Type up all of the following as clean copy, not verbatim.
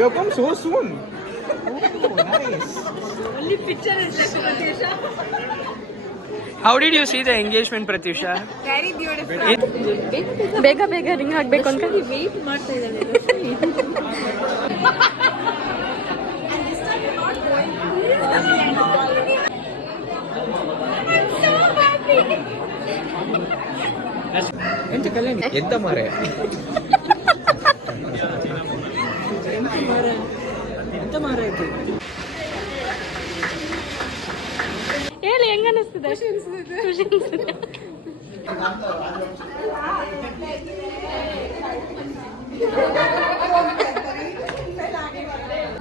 You have come so soon. Oh, nice. Only picture is left, Pratyusha. How did you see the engagement, Pratyusha? Very beautiful. ಬೇಗ ಬೇಗ ring ಹಾಕ್ಬೇಕು ಅಂತ wait ಮಾಡ್ತಾ ಇದ್ದಾನೆ ಎಂತ ಕಲ್ಯಾಣಿ ಎಂತ ಮಾರೆ ಎಂತ ಮಾರೆ ಆಯ್ತು ಹೇಳಿ ಹೆಂಗ ಅನಿಸ್ತದೆ ಖುಷಿ ಅನಿಸ್ತದೆ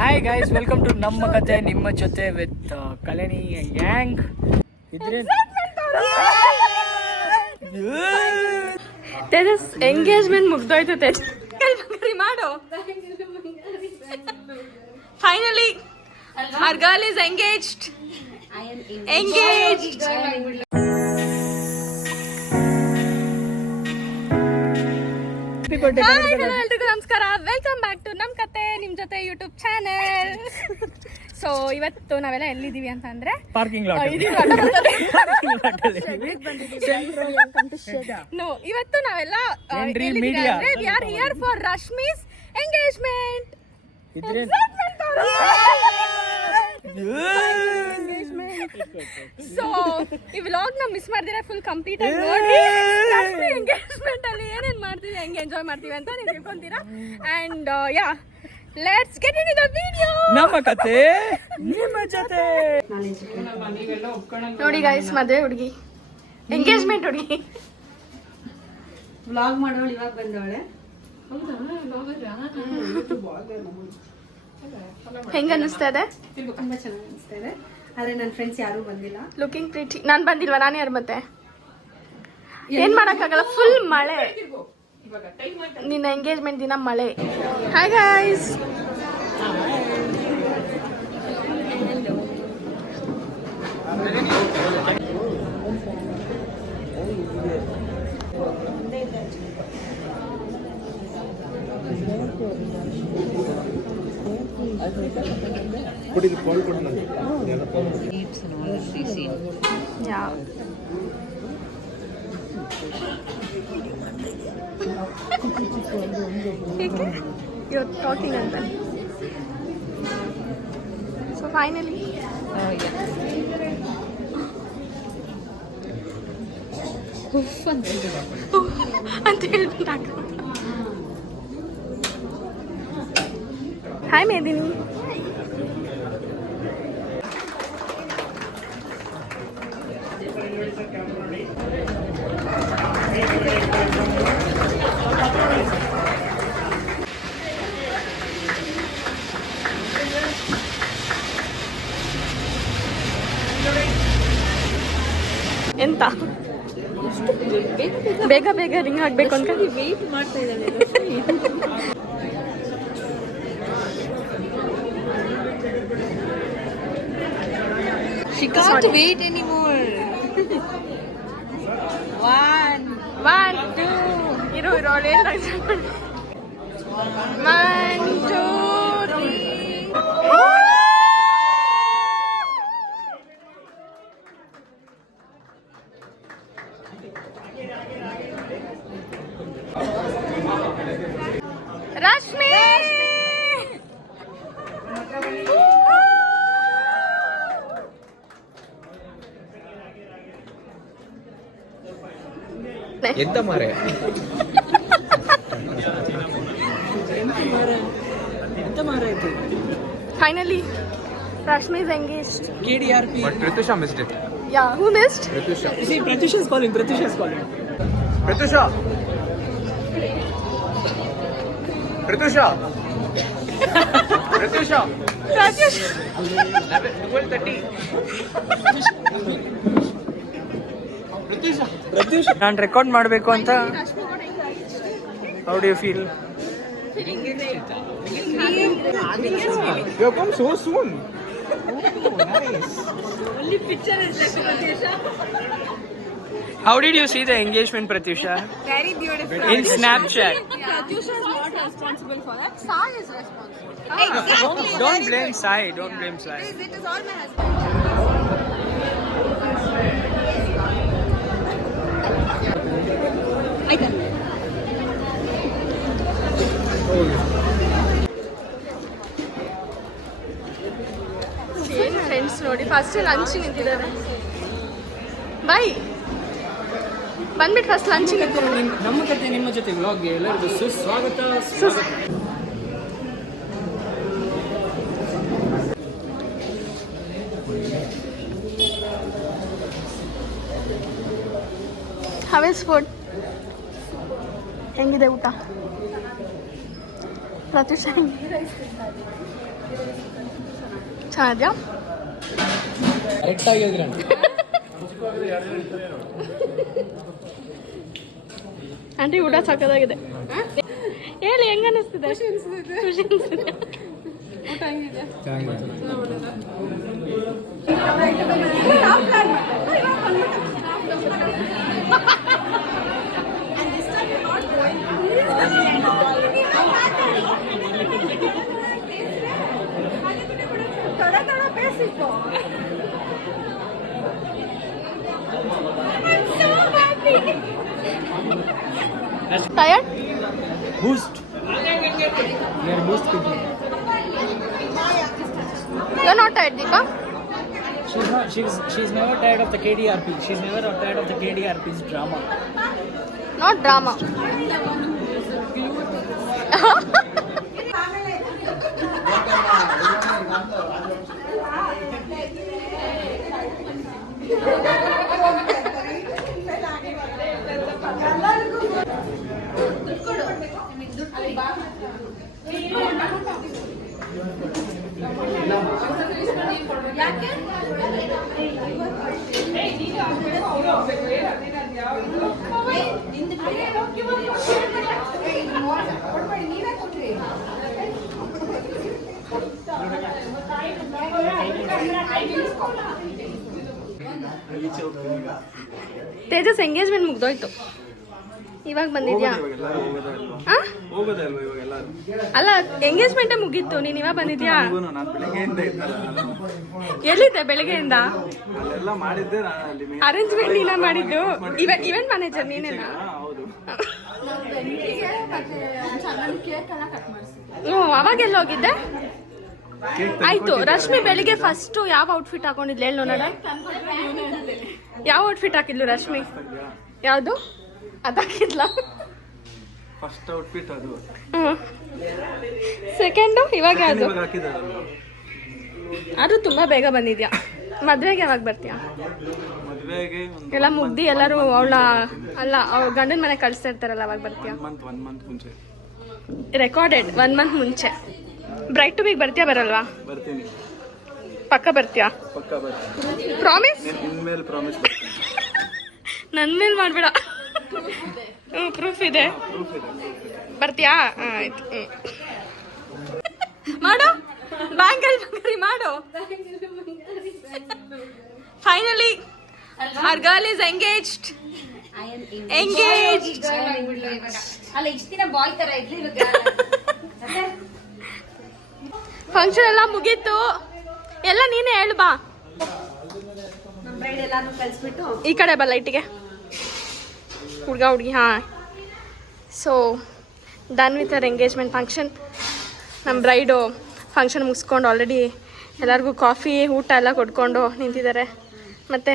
ಹಾಯ್ ಗೈಸ್, ವೆಲ್ಕಮ್ ಟು ನಮ್ಮ ಕತೆ ನಿಮ್ಮ ಜೊತೆ ವಿತ್ ಕಲ್ಯಾಣಿ ಗ್ಯಾಂಗ್. ಇದ್ರೆ ತೇಜಸ್ ಎಂಗೇಜ್ಮೆಂಟ್ ಮುಗ್ದೋಯ್ತು ತೇಜಸ್ ಮಾಡು finally our girl is engaged. I am engaged. Hi hello ಎಲ್ರಿಗೂ ನಮಸ್ಕಾರ, ವೆಲ್ಕಮ್ ಬ್ಯಾಕ್ ಟು ನಮ್ಮ ಕತೆ ನಿಮ್ಮ ಜೊತೆ ಯೂಟ್ಯೂಬ್ ಚಾನೆಲ್. ಸೊ ಇವತ್ತು ನಾವೆಲ್ಲ ಎಲ್ಲಿದ್ದೀವಿ ಅಂತ ಅಂದ್ರೆ ಪಾರ್ಕಿಂಗ್ ಲಾಟ್. ಇವತ್ತು ನಾವೆಲ್ಲ we are here for Rashmi's engagement. So ಈ ವ್ಲಾಗ್ ನ ಮಿಸ್ ಮಾಡಿದ್ರೆ ಫುಲ್ ಕಂಪ್ಲೀಟ್ ಆಗಿ ನೋಡಿ. ಎಂಗೇಜ್ಮೆಂಟ್ ಅಲ್ಲಿ ಏನೇನ್ ಮಾಡ್ತೀವಿ, ಹೆಂಗೆ ಎಂಜಾಯ್ ಮಾಡ್ತೀವಿ ಅಂತ ನೀವು ತಿಳ್ಕೊಂತೀರಾ. And yeah, let's get in the video. ನಮ್ಮ ಕತೆ ನಿಮ್ಮ ಜೊತೆ. ನೋಡಿ ಗೈಸ್, ಮದುವೆ ಹುಡುಗಿ, ಎಂಗೇಜ್ಮೆಂಟ್ ಹುಡುಗಿ. ವ್ಲಾಗ್ ಮಾಡೋಳು ಇವಾಗ ಬಂದವಳೆ. ಹೆಂಗ ಅನಿಸ್ತಾ ಇದೆ? ತುಂಬಾ ಚೆನ್ನಾಗಿ ಅನಿಸ್ತಾ ಇದೆ. ಆದ್ರೆ ನನ್ನ ಫ್ರೆಂಡ್ಸ್ ಯಾರು ಬಂದಿಲ್ಲ. Looking pretty. ನಾನ್ ಬಂದಿಲ್ವಾ? ನಾನು ಯಾರು ಮತ್ತೆ? ಏನ್ ಮಾಡಕ್ಕಾಗಲ್ಲ, ಫುಲ್ ಮಳೆ. ನಿನ್ನ ಎಂಗೇಜ್ಮೆಂಟ್ ದಿನ ಮಳೆ. Hi guys. Yeah. You're talking and then. So finally. ಅಂತ ಹೇಳ್ಬಿಟ್ಟು ಹಾಯ್ ಮೇದಿನಿ. ಎಂತ ಬೇಗ ಬೇಗ ರಿಂಗ್ ಹಾಕ್ಬೇಕು ಅಂತ ವೇಟ್ ಮಾಡ್ತಾ ಇದ್ದಾನೆ She can't wait anymore. One, two. Iru all in. 1, 2, 3. Rashmi. ಎಂತ ಮಾರೆ ಎಂತ ಮಾರೆ ಆಯ್ತು. Finally, Rashmi is engaged. KDRP. But Pratyusha missed it. Yeah, who missed? Pratyusha. See, Pratyusha is calling. Pratyusha is calling. Pratyusha. Pratyusha. Pratyusha. Rajesh. 12:30. ಪ್ರತ್ಯೂಷ್, ನಾನು record ಮಾಡಬೇಕು ಅಂತ. How do you feel? You have come so soon. Oh, nice. Only picture is left, Pratyusha. How did you see the engagement, Pratyusha? Very beautiful. In Snapchat. Pratyusha is not responsible for that. Sai is responsible. Don't blame Sai. Don't blame Sai. It is all my husband. ಏನು friends ನೋಡಿ first lunch ನಿಂತಿದ್ದಾರೆ. By ಬಂದ್ಬಿಟ್ಟು first lunch ನಿಂತಿದ್ದಾರೆ. ನಮ್ಮ ಕತೆ ನಿಮ್ಮ ಜೊತೆ ವ್ಲಾಗ್ಗೆ ಎಲ್ಲರಿಗೂ ಸುಸ್ವಾಗತ. How is food? ಹೆಂಗಿದೆ ಊಟ? ಪ್ರತ್ಯುಷ ಚೆನ್ನಾಗಿದ್ಯಾ? ಕರೆಕ್ಟ್ ಆಗಿದ್ರೆ ಆಂಟಿ ಊಟ ಸಕ್ಕತ್ತಾಗಿದೆ. ಹೇಳಿ ಹೆಂಗ ಅನಿಸ್ತಿದೆ? ಖುಷಿ ಅನಿಸ್ತಿದೆ. ಊಟ ಹೆಂಗಿದೆ? Tired? Boost. We are boost people. You're not tired, Deepa? She's never tired of the KDRP. She's never tired of the KDRP's drama. Not drama. Tejas engagement ಮುಗ್ದೋಯ್ತು, ಇವಾಗ ಬಂದಿದ್ಯಾ? ಅಲ್ಲ ಎಂಗೇಜ್ಮೆಂಟೇ ಮುಗೀತು, ನೀನ್ ಇವಾಗ ಬಂದಿದ್ಯಾ? ಎಲ್ಲಿದ್ದೆ ಬೆಳಗ್ಗೆಯಿಂದ? ಅರೇಂಜ್ಮೆಂಟ್ ನೀನ ಮಾಡಿದ್ದು? ಇವೆಂಟ್ ಮ್ಯಾನೇಜರ್ ನೀನೇನಾ? ಹ್ಞೂ ಅವಾಗೆಲ್ಲ ಹೋಗಿದ್ದೆ. ಆಯ್ತು. ರಶ್ಮಿ ಬೆಳಿಗ್ಗೆ ಫಸ್ಟ್ ಯಾವ ಔಟ್ಫಿಟ್ ಹಾಕೊಂಡಿದ್ಲು ಹೇಳಿ ನೋಡೋಣ. ಯಾವ ಔಟ್ಫಿಟ್ ಹಾಕಿದ್ಲು ರಶ್ಮಿ? ಯಾವುದು ಅದಾಕಿದ್ಲ? ಫಸ್ಟ್ ಔಟ್ಫಿಟ್ ಅದು. ಸೆಕೆಂಡು ಇವಾಗ ಯಾವುದು? ಅದು ತುಂಬಾ ಬೇಗ ಬಂದಿದ್ಯಾ. ಮದ್ವೆಗೆ ಯಾವಾಗ ಬರ್ತೀಯಾ? ಮದುವೆಗೆ ಎಲ್ಲ ಮುಗ್ದಿ ಎಲ್ಲರೂ ಅವಳ ಅಲ್ಲ ಅವ್ಳ ಗಂಡನ ಮನೆ ಕಳಿಸ್ತಾ ಇರ್ತಾರಲ್ಲ ಅವಾಗ ಬರ್ತೀಯಾ? 1 month ಮುಂಚೆ. ರೆಕಾರ್ಡೆಡ್ 1 month ಮುಂಚೆ. ಬ್ರೈಟ್ ಟು ಬಿಗ್ ಬರ್ತೀಯಾ ಬರಲ್ವಾ? ಬರ್ತೀನಿ, ಪಕ್ಕ ಬರ್ತೀಯಾ? ಪಕ್ಕ ಬರ್ತೀನಿ. ಪ್ರಾಮಿಸ್? ಇನ್ಮೇಲೆ ಪ್ರಾಮಿಸ್. ನನ್ ಮೇಲೆ ಮಾಡ್ಬೇಡ. ಪ್ರೂಫ್ ಇದೆ. ಬರ್ತೀಯಾ? ಆಯ್ತು. ಮಾಡು, ಬ್ಯಾಂಕಲ್ಲಿ ಬಂಗಾರಿ ಮಾಡು. Finally our girl is engaged. Engaged. ಅಲ್ಲ ಇಷ್ಟು ದಿನ ಬಾಯ್ ತರ ಇದ್ಲಿ, ಇವಾಗ ಫಂಕ್ಷನ್ ಎಲ್ಲ ಮುಗೀತು. ಎಲ್ಲ ನೀನೇ ಹೇಳು ಬಾ. ನಮ್ಮ ಬ್ರೈಡ್ ಎಲ್ಲಾನು ಕಳಿಸ್ಬಿಟ್ಟು ಈ ಕಡೆ ಬಾ ಲೈಟಿಗೆ. ಹುಡುಗ ಹುಡುಗಿ ಹಾಂ. So done with our engagement function. ನಮ್ಮ ಬ್ರೈಡು ಫಂಕ್ಷನ್ ಮುಗಿಸ್ಕೊಂಡು ಆಲ್ರೆಡಿ ಎಲ್ಲರಿಗೂ ಕಾಫಿ ಊಟ ಎಲ್ಲ ಕೊಟ್ಕೊಂಡು ನಿಂತಿದ್ದಾರೆ. ಮತ್ತೆ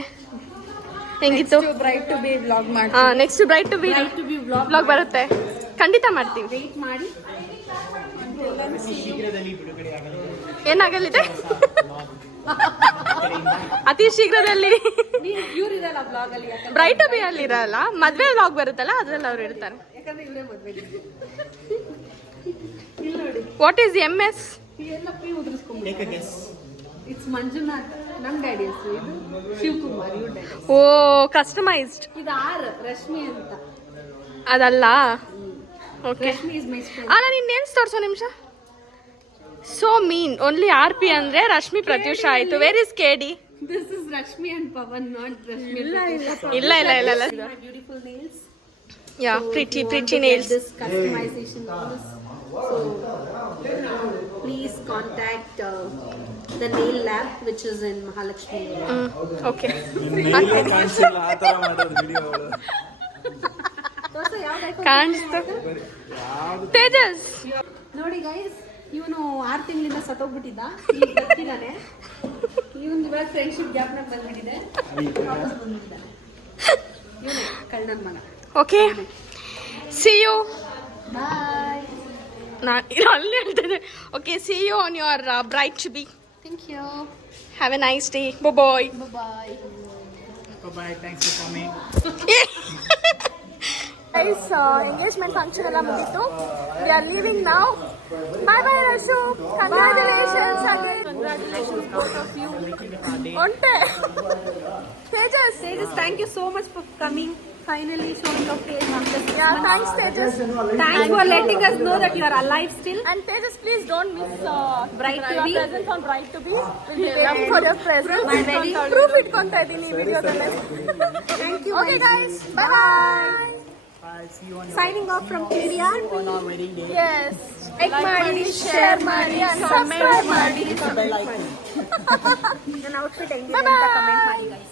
ಹೆಂಗಿತ್ತು? ಬ್ರೈಡ್ ಟು ಬಿ ವ್ಲಾಗ್ ಮಾಡಿ. ಹಾಂ, next bride to be vlog ಬರುತ್ತೆ, ಖಂಡಿತ ಮಾಡ್ತೀವಿ. ವೇಟ್ ಮಾಡಿ. ಏನಾಗಲಿದೆ? ಅತಿ ಶೀಘ್ರದಲ್ಲಿ ಇವ್ರು ಇರಲ್ಲ ವ್ಲಾಗ್ ಅಲ್ಲಿ, ಬ್ರೈಟ್ ಟು ಬಿ ಅಲ್ಲಿ ಇರಲ್ಲ, ಮದ್ವೆ ವ್ಲಾಗ್ ಬರುತ್ತಲ್ಲ ಅದ್ರಲ್ಲಿ ಅವ್ರು ಇರ್ತಾರೆ. ಯಾಕಂದ್ರೆ ಇವರೇ ಮದ್ವೆ. What is MS? ಎಲ್ಲ ಪಿ ಉದ್ರಿಸ್ಕೊಂಡ್ಬಿಟ್ಟು. ಇಟ್ಸ್ ಮಂಜುನಾಥ್, ನಮ್ ಡ್ಯಾಡಿ ಹೆಸರು. ಇದು ಶಿವಕುಮಾರ್, ಇವ್ರ ಡ್ಯಾಡಿ. ಓ, ಕಸ್ಟಮೈಸ್ಡ್. ಇದು ರಶ್ಮಿ ಅಂತ. ಅದಲ್ಲ. Okay. Rashmi is my friend. ಅಲ್ಲ ನಿನ್ನ ನೇಮ್ಸ್ ತೋರ್ಸೋ ನಿಮಿಷ. ಸೋ ಮೀನ್. ಓನ್ಲಿ RP ಅಂದ್ರೆ ರಶ್ಮಿ ಪ್ರತ್ಯೂಷ ಆಯ್ತು. Where is KD? This is Rashmi and Pavan, not Rashmi. ಇಲ್ಲ. Beautiful nails. Yeah, pretty nails. This customization. So please contact the nail lab which is in Mahalakshmi. Okay ಕಾಣಿಸಿಲ್ಲ ಆ ಥರ ಮಾಡೋದು ವಿಡಿಯೋಗಳು. ಕಾಣಿಸ್ತು ತೇಜಸ್. ನೋಡಿ ಗೈಸ್, ಇವನು 6 ತಿಂಗಳಿಂದ ಸತ್ತೋಗ್ಬಿಟ್ಟಿದ್ದ, ಈಗ ಬರ್ತಿದ್ದಾನೆ. ಇವನ್ ಇವಾಗ ಫ್ರೆಂಡ್ಶಿಪ್ ಗ್ಯಾಪ್ನಾಗ ಬಂದ್ಬಿಟ್ಟಿದೆ, ವಾಪಸ್ ಬಂದ್ಬಿಟ್ಟಿದ್ದಾನೆ. ಇವನೇ ಕಳ್ಳನ ಮಗ. Okay see you. ಬಾಯ್. ನಾನು ಅಲ್ಲಿ ಹೇಳ್ತಿದ್ದೆ. Okay see you on your bride to be. Thank you. Have a nice day. Bye. Bye. Bye, thanks for coming. Guys, engagement function ಎಲ್ಲ ಮುಗೀತು. We are leaving now. Bye bye Rashu. Congratulations again. Congratulations both of you. ಒಂಟೆ Tejas. Tejas, thank you so much for coming. Finally showing your face after 6 Yeah, months. thanks Tejas. Thanks for letting us know that you are alive still. And Tejas, please don't miss Bright to your be. presence on Bright to be. We'll be waiting for your presence. My wedding. Proof ಇಟ್ಕೊಂತ ಇದ್ದೀನಿ ಈ ವಿಡಿಯೋದಲ್ಲಿ. Thank you. Okay guys, bye bye. Bye, see you on Signing off from India. our wedding day. Yes. Like ಮಾಡಿ, share ಮಾಡಿ, and subscribe ಮಾಡಿ. Bell icon. ನನ್ನ outfit Bye ಹೆಂಗಿದೆ ಅಂತ bye. Comment ಮಾಡಿ guys.